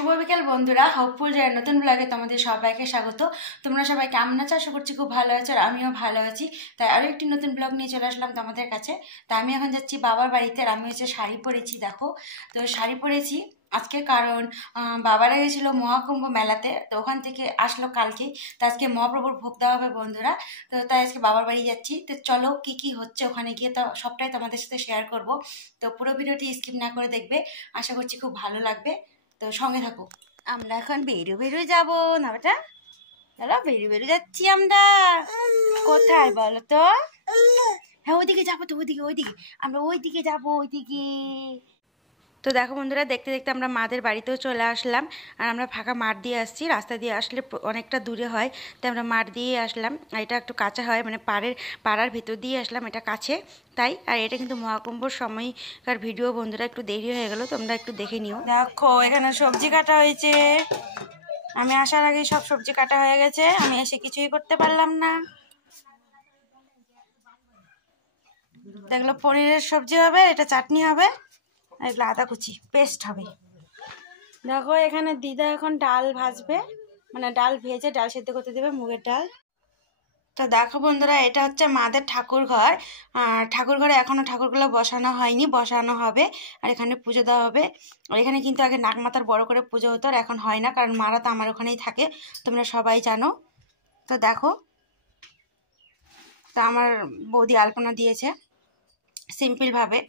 শুভ বিকেল বন্ধুরা, হোপফুল জয়ের নতুন ব্লগে তোমাদের সবাইকে স্বাগত। তোমরা সবাই কেমন আছো? আশা করছি খুব ভালো আছো, আর আমিও ভালো আছি। তাই আরও একটি নতুন ব্লগ নিয়ে চলে আসলাম তোমাদের কাছে। তা আমি এখন যাচ্ছি বাবার বাড়িতে, আর আমি শাড়ি পরেছি, দেখো। তো শাড়ি পরেছি আজকে কারণ বাবারা গেছিল মহাকুম্ভ মেলাতে, তো ওখান থেকে আসলো কালকেই। তো আজকে মহাপ্রভুর ভোগ দেওয়া হবে বন্ধুরা। তো তাই আজকে বাবার বাড়ি যাচ্ছি। তো চলো কি কি হচ্ছে ওখানে গিয়ে তো সবটাই তোমাদের সাথে শেয়ার করব। তো পুরো ভিডিওটি স্কিপ না করে দেখবে, আশা করছি খুব ভালো লাগবে। তো সঙ্গে থাকো। আমরা এখন বেরো যাবো না বেটা, চলো বেরো যাচ্ছি আমরা। কোথায় বলো তো? হ্যাঁ ওইদিকে যাবো, তো ওইদিকে আমরা ওইদিকে যাবো, ওইদিকে। তো দেখো বন্ধুরা, দেখতে দেখতে আমরা মাদের বাড়িতেও চলে আসলাম। আর আমরা ফাঁকা মাঠ দিয়ে আসছি, রাস্তা দিয়ে আসলে অনেকটা দূরে হয়, তাই আমরা মাঠ দিয়ে আসলাম। আর এটা একটু কাছে হয়, মানে পাড়ার ভিতর দিয়ে আসলাম, এটা কাছে তাই। আর এটা কিন্তু মহাকুম্ভর সময়কার ভিডিও বন্ধুরা, একটু দেরি হয়ে গেল, তোমরা একটু দেখে নিও। দেখো এখানে সবজি কাটা হয়েছে, আমি আসার আগে সব সবজি কাটা হয়ে গেছে, আমি এসে কিছুই করতে পারলাম না। দেখলো পনিরের সবজি হবে, এটা চাটনি হবে, এগুলো আদা কুচি পেস্ট হবে। দেখো এখানে দিদা এখন ডাল ভাজবে, মানে ডাল ভেজে ডাল সেদ্ধ করতে দেবে, মুগের ডাল। তো দেখো বন্ধুরা, এটা হচ্ছে মাদের ঠাকুর ঘর। আর ঠাকুর ঘরে এখনো ঠাকুরগুলো বসানো হয়নি, বসানো হবে। আর এখানে পুজো দেওয়া হবে। আর এখানে কিন্তু আগে নাগমাতার বড় করে পুজো হতো, আর এখন হয় না, কারণ মারা তো আমার ওখানেই থাকে, তোমরা সবাই জানো। তো দেখো, তো আমার বৌদি আলপনা দিয়েছে সিম্পলভাবে।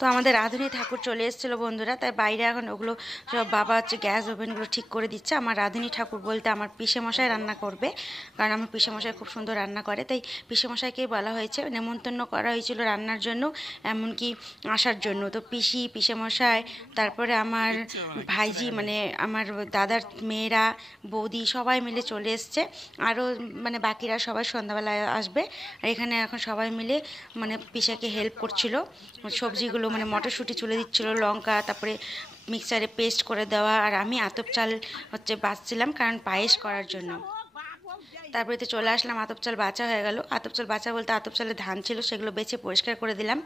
তো আমাদের রাঁধুনি ঠাকুর চলে এসেছিলো বন্ধুরা, তাই বাইরে এখন ওগুলো সব বাবা হচ্ছে গ্যাস ওভেনগুলো ঠিক করে দিচ্ছে। আমার রাঁধুনি ঠাকুর বলতে আমার পিসেমশাই রান্না করবে, কারণ আমার পিসেমশাই খুব সুন্দর রান্না করে, তাই পিসেমশাইকেই বলা হয়েছে। নেমন্তন্ন করা হয়েছিল রান্নার জন্য, এমনকি আসার জন্য। তো পিসেমশাই, তারপরে আমার ভাইজি, মানে আমার দাদার মেয়েরা, বৌদি সবাই মিলে চলে এসছে। আরও মানে বাকিরা সবাই সন্ধ্যাবেলায় আসবে। আর এখানে এখন সবাই মিলে মানে পিসাকে হেল্প করছিল, সবজিগুলো মানে মটরশুঁটি চুলে দিচ্ছিলো, লঙ্কা, তারপরে মিক্সারে পেস্ট করে দেওয়া। আর আমি আতপ চাল হচ্ছে বাছছিলাম, কারণ পায়েস করার জন্য। তারপরে তো চলে আসলাম, আতপ চাল বাছা হয়ে গেল। আতপ চাল বাছা বলতে আতপ চালে ধান ছিল, সেগুলো বেছে পরিষ্কার করে দিলাম।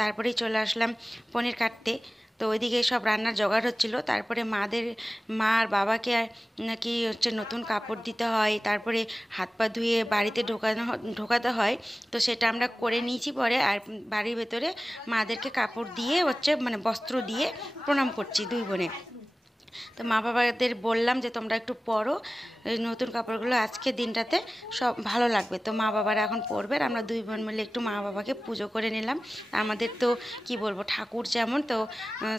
তারপরেই চলে আসলাম পনির কাটতে। তো ওইদিকে সব রান্নার জোগাড় হচ্ছিল। তারপরে মা আর বাবাকে নাকি হচ্ছে নতুন কাপড় দিতে হয়, তারপরে হাত পা ধুয়ে বাড়িতে ঢোকাতে হয়। তো সেটা আমরা করে নিয়েছি পরে। আর বাড়ির ভেতরে মাদেরকে কাপড় দিয়ে হচ্ছে মানে বস্ত্র দিয়ে প্রণাম করছি দুই বোনে। তো মা বাবাদের বললাম যে তোমরা একটু পরো এই নতুন কাপড়গুলো, আজকে দিনটাতে সব ভালো লাগবে। তো মা বাবারা এখন পরবে, আর আমরা দুই বোন মিলে একটু মা বাবাকে পুজো করে নিলাম। আমাদের তো কি বলবো, ঠাকুর যেমন তো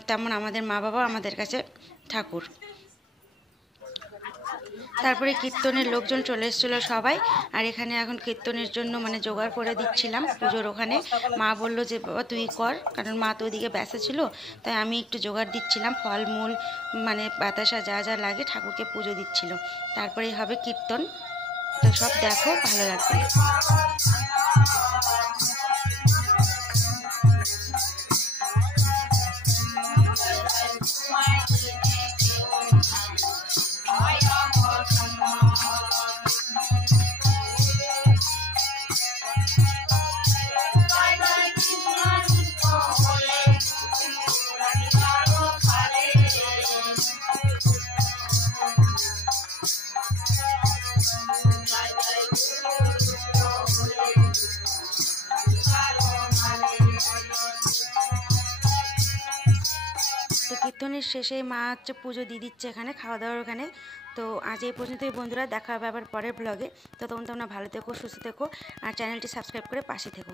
তেমন আমাদের মা বাবা আমাদের কাছে ঠাকুর। তারপরে কীর্তনের লোকজন চলে এসেছিলো সবাই। আর এখানে এখন কীর্তনের জন্য মানে জোগাড় করে দিচ্ছিলাম পুজোর ওখানে। মা বললো যে বাবা তুই কর, কারণ মা তো ওদিকে ব্যস্ত ছিল, তাই আমি একটু জোগাড় দিচ্ছিলাম, ফলমূল মানে বাতাসা যা যা লাগে, ঠাকুরকে পুজো দিচ্ছিল। তারপরেই হবে কীর্তন। তো সব দেখো, ভালো লাগবে। তো কীর্তনের শেষে মা হচ্ছে পুজো দিয়ে দিচ্ছে এখানে খাওয়া দাওয়ার ওখানে। তো আজ এই পর্যন্তই বন্ধুরা, দেখা হবে আবার পরের ব্লগে। তো তোমরা ভালো থেকো, সুস্থ থেকো, আর চ্যানেলটি সাবস্ক্রাইব করে পাশে থেকো।